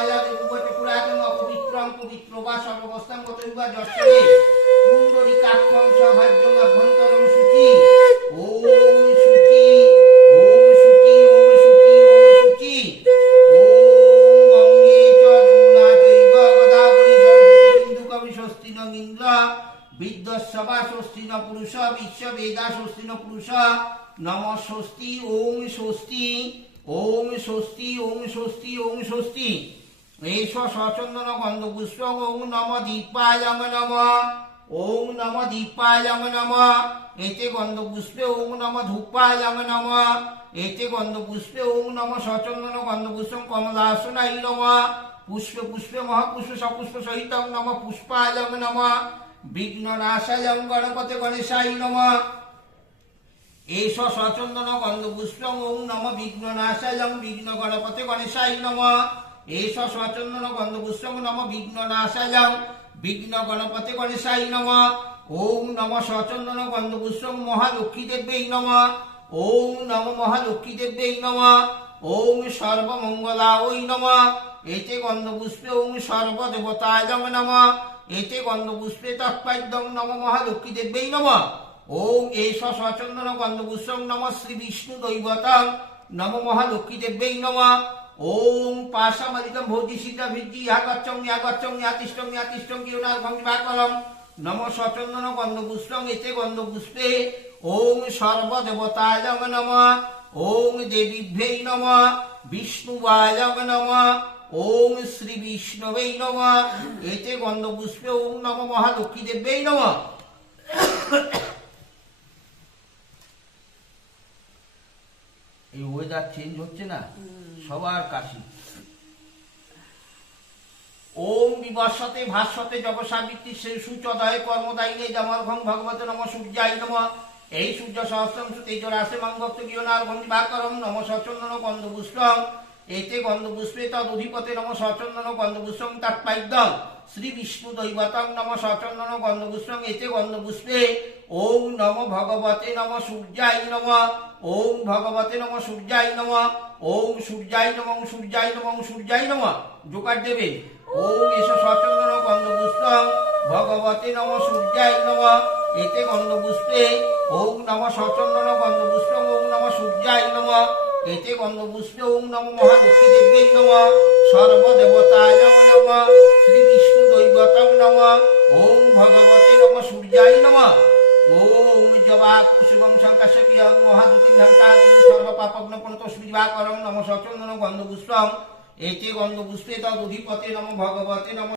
মায়া দেবুবচ পুরাতন অপবিত্রং পবিত্র বা সর্বাবস্থান গতৈবা যশ্বরে পুণ্ডরিকাক্ষং সভাজ্যং অভ্যন্তরং শুচি ওম শুচি ওম শুচি ওম শুচি ওম শুচি ওম গঙ্গে চ যমুনা চৈব গোদাবরী সরস্বতী সিন্ধু কবি স্বস্তি নং ইন্দ্র বিদ্যস্যবা স্বস্তি ন পুরুষ বিশ্ব বেদা স্বস্তি ন পুরুষ নম স্বস্তি ওম স্বস্তি ওম স্বস্তি ওম স্বস্তি ওম স্বস্তি এষ সচন্দন গন্ধ পুষ্প ওম নম দীপায় নম ওম নম দীপায় নম এতে গন্ধ পুষ্পে ওম নম ধূপায় নম এতে গন্ধ পুষ্পে ওম নম সচন্দন গন্ধ পুষ্পম কমলাসনাই নম পুষ্পে পুষ্পে মহাপুষ্প সপুষ্প সহিত নম পুষ্পায় নম বিঘ্ননাশায় গণপতে গণেশায় নম এষ সচন্দন গন্ধ পুষ্পম ওম নম বিঘ্ননাশায় বিঘ্ন গণপতে গণেশায় নম এষ সচন্দন গন্ধ পুষ্পম নম বিঘ্ননাশায় বিঘ্ন গণপতে গণেশায় নম ওম নম সচন্দন গন্ধ পুষ্পম মহালক্ষ্মী দেব্যৈ নম ওম নম মহালক্ষ্মী দেব্যৈ নম ওম সর্বমঙ্গলায় নম এতে গন্ধ পুষ্পে ওম সর্বদেবতায় নম এতে গন্ধ পুষ্পে তৎপাদ্যং নম মহালক্ষ্মী দেব্যৈ নম ওম এষ সচন্দন গন্ধ পুষ্পম নম শ্রী বিষ্ণু দৈবতং নম মহালক্ষ্মী দেব্যৈ নম ওম পাশামলিকম ভৌতি সিদ্ধ ভিদ্ধি ইয়াগচ্ছং ইয়াগচ্ছং ইয়াতিষ্ঠং ইয়াতিষ্ঠং কিরণার্ঘং দিবাকরং নম সচন্দন গন্ধ পুষ্পং এতে গন্ধ পুষ্পে ওম সর্বদেবতায় নম ওম দেবীভ্যৈ নম বিষ্ণুবায় নম ওম শ্রী বিষ্ণবে নম এতে গন্ধ পুষ্পে ওম নম মহালক্ষ্মী দেব্যৈ নম এই ওয়েদার চেঞ্জ হচ্ছে না, সবার কাশি। ওম বিবস্বতে ভাস্বতে জগসাবিত্রী সেই সূচদয় কর্মদায়িনে জমর্ঘং ভগবতে নম সূর্যায় নম এই সূর্য সহস্রাংশু তেজরাসে মঙ্গক্ত গিয়নার্ঘং দিবাকরং নম সচন্দন গন্ধ পুষ্পং এতে গন্ধ পুষ্পে তদধিপতে নম সচন্দন গন্ধ পুষ্পং তৎপাদ্যং শ্রী বিষ্ণু দৈবতং নম সচন্দন গন্ধ পুষ্পং এতে গন্ধ পুষ্পে ওম নম ভগবতে নম সূর্যায় নম ওম ভগবতে নম সূর্যায় নম ওম সূর্যায় নম সূর্যায় নম সূর্যায় নম জোকার দেবে ওম এষ সচন্দন গন্ধ পুষ্পং ভগবতে নম সূর্যায় নম এতে গন্ধ পুষ্পে ওম নম সচন্দন গন্ধ পুষ্পং ওম নম সূর্যায় নম এতে গন্ধ পুষ্পে ওম নম মহালক্ষ্মী দেব্যৈ নম সর্বদেবতায় নম শ্রী বিষ্ণু দৈবতং নম ওম ভগবতে নম সূর্যায় নম ওম জবা কুসুমং শঙ্কাশপিয়ং মহাদুতিং ঘণ্টাদিং সর্বপাপগ্ন প্রণতস্মি দিবাকরং নম সচন্দন গন্ধ পুষ্পং এতে গন্ধ পুষ্পে তদধিপতে নম ভগবতে নম